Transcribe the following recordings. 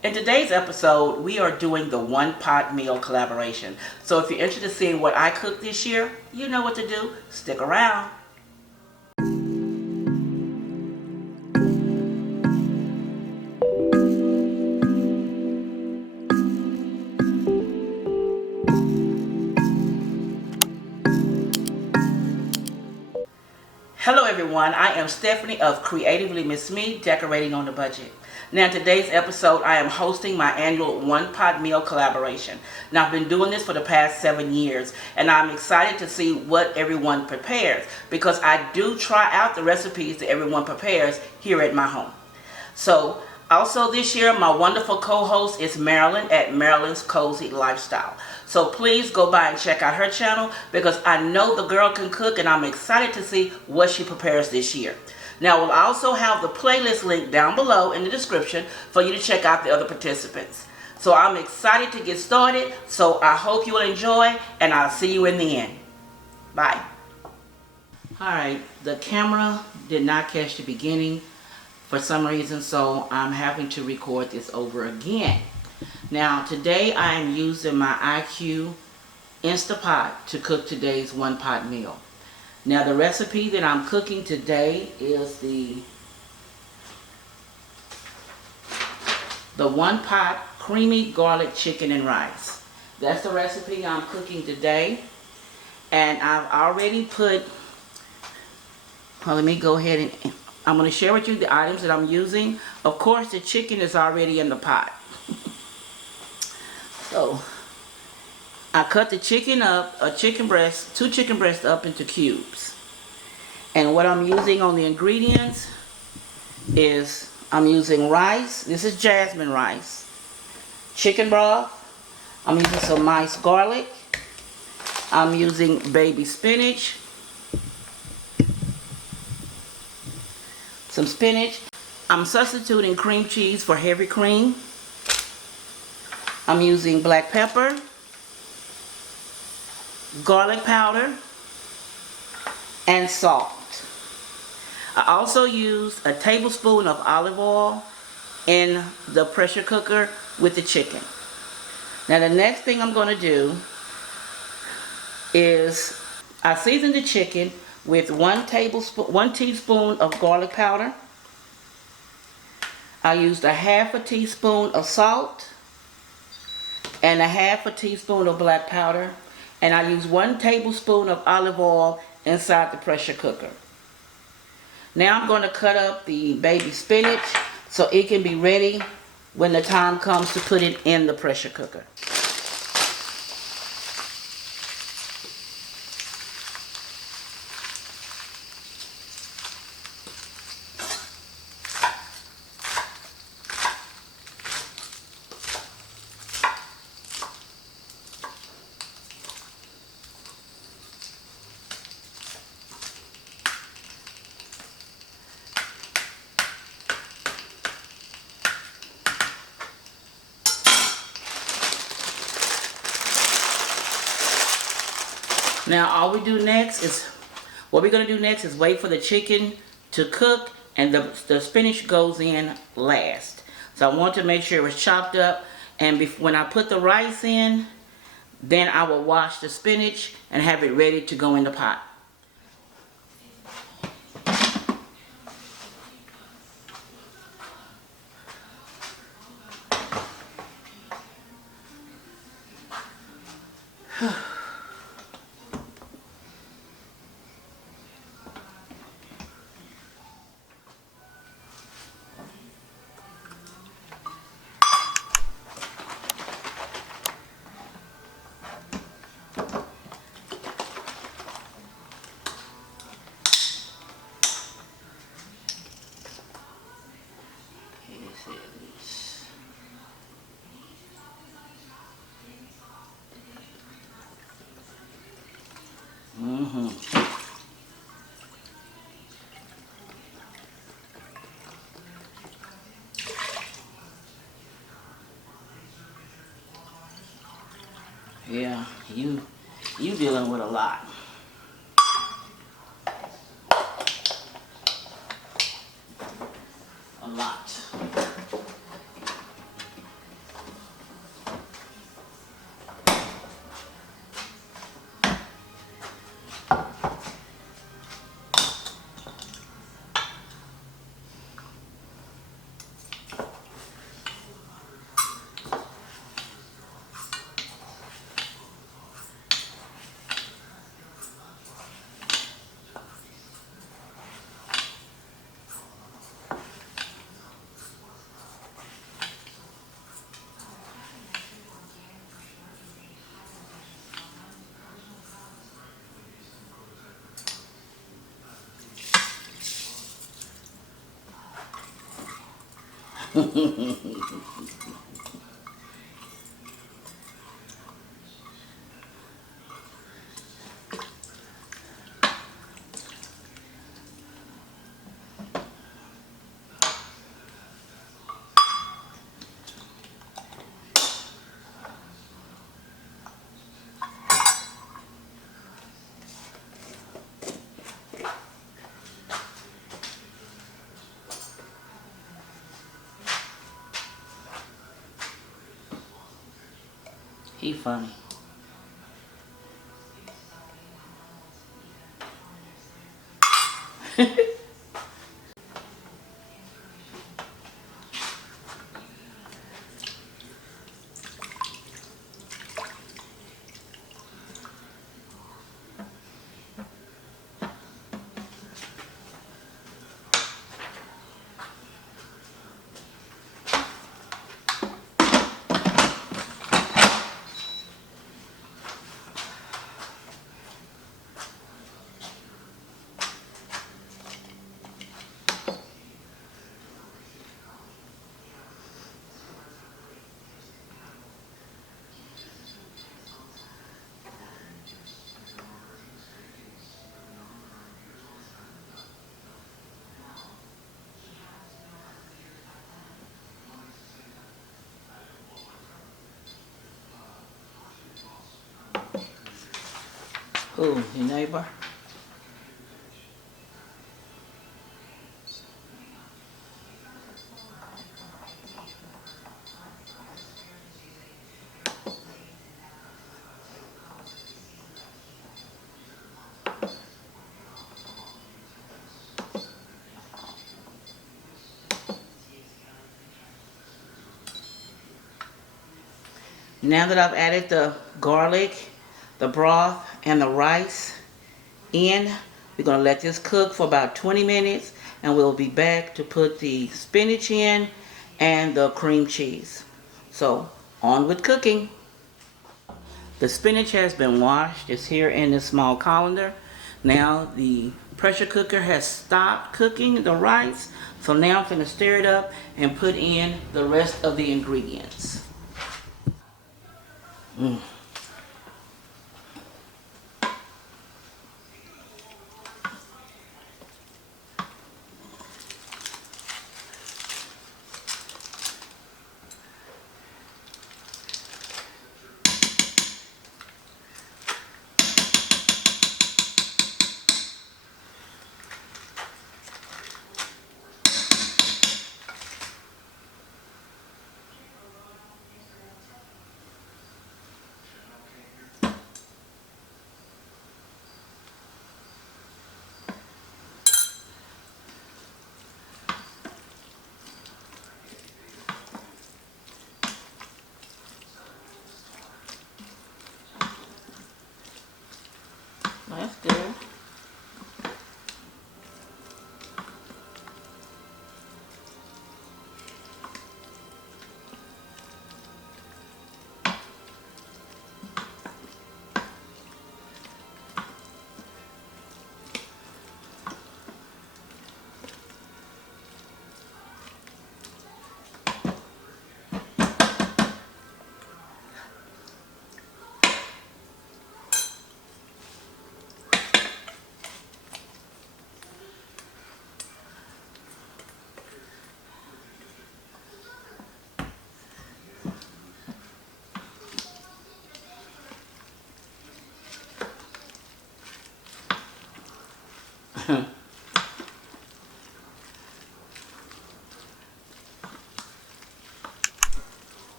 In today's episode, we are doing the one pot meal collaboration. So if you're interested in seeing what I cooked this year, you know what to do. Stick around. Hello everyone, I am Stephanie of Creatively Miss Me, Decorating on the Budget. Now in today's episode, I am hosting my annual one pot meal collaboration. Now I've been doing this for the past 7 years and I'm excited to see what everyone prepares because I do try out the recipes that everyone prepares here at my home. So also this year, my wonderful co-host is Marilyn at Marilyn's Cozy Lifestyle. So please go by and check out her channel because I know the girl can cook and I'm excited to see what she prepares this year. Now we'll also have the playlist link down below in the description for you to check out the other participants. So I'm excited to get started, so I hope you will enjoy and I'll see you in the end. Bye. Alright, the camera did not catch the beginning for some reason, so I'm having to record this over again. Now today I am using my IQ Instapot to cook today's one pot meal. Now the recipe that I'm cooking today is the one pot creamy garlic chicken and rice. That's the recipe I'm cooking today, and I've already put, well, let me go ahead and I'm going to share with you the items that I'm using. Of course, the chicken is already in the pot. So, I cut the chicken up, two chicken breasts up into cubes. And what I'm using on the ingredients is, I'm using rice. This is jasmine rice. Chicken broth. I'm using some minced garlic. I'm using baby spinach. Some spinach. I'm substituting cream cheese for heavy cream. I'm using black pepper, garlic powder, and salt. I also use a tablespoon of olive oil in the pressure cooker with the chicken. Now the next thing I'm going to do is I season the chicken with 1 teaspoon of garlic powder. I used a half a teaspoon of salt and a half a teaspoon of black powder, and I use 1 tablespoon of olive oil inside the pressure cooker. Now I'm going to cut up the baby spinach so it can be ready when the time comes to put it in the pressure cooker. Now all we do next is, what we're going to do next is wait for the chicken to cook, and the spinach goes in last. So I want to make sure it's chopped up, and when I put the rice in, then I will wash the spinach and have it ready to go in the pot. Yeah, you dealing with a lot. A lot. He funny. Who, your neighbor? Now that I've added the garlic, the broth, and the rice in, we're going to let this cook for about 20 minutes, and we'll be back to put the spinach in and the cream cheese. So, on with cooking. The spinach has been washed. It's here in this small colander. Now the pressure cooker has stopped cooking the rice. So now I'm going to stir it up and put in the rest of the ingredients. That's good.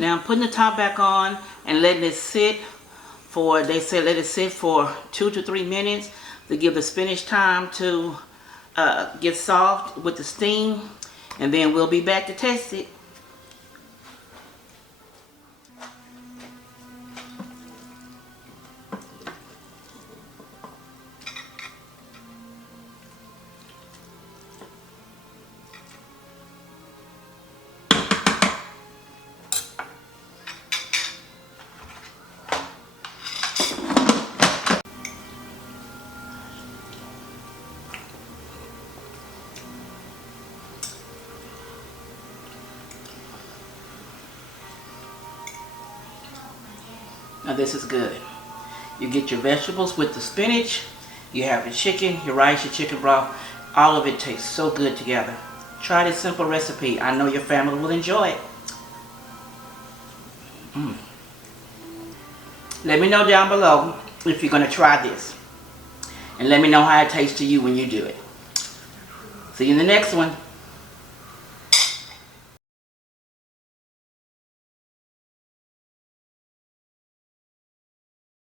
Now I'm putting the top back on and letting it sit for, they say let it sit for 2 to 3 minutes to give the spinach time to get soft with the steam, and then we'll be back to test it. this is good. You get your vegetables with the spinach. You have your chicken, your rice, your chicken broth. All of it tastes so good together. Try this simple recipe. I know your family will enjoy it. Let me know down below if you're going to try this. And let me know how it tastes to you when you do it. See you in the next one.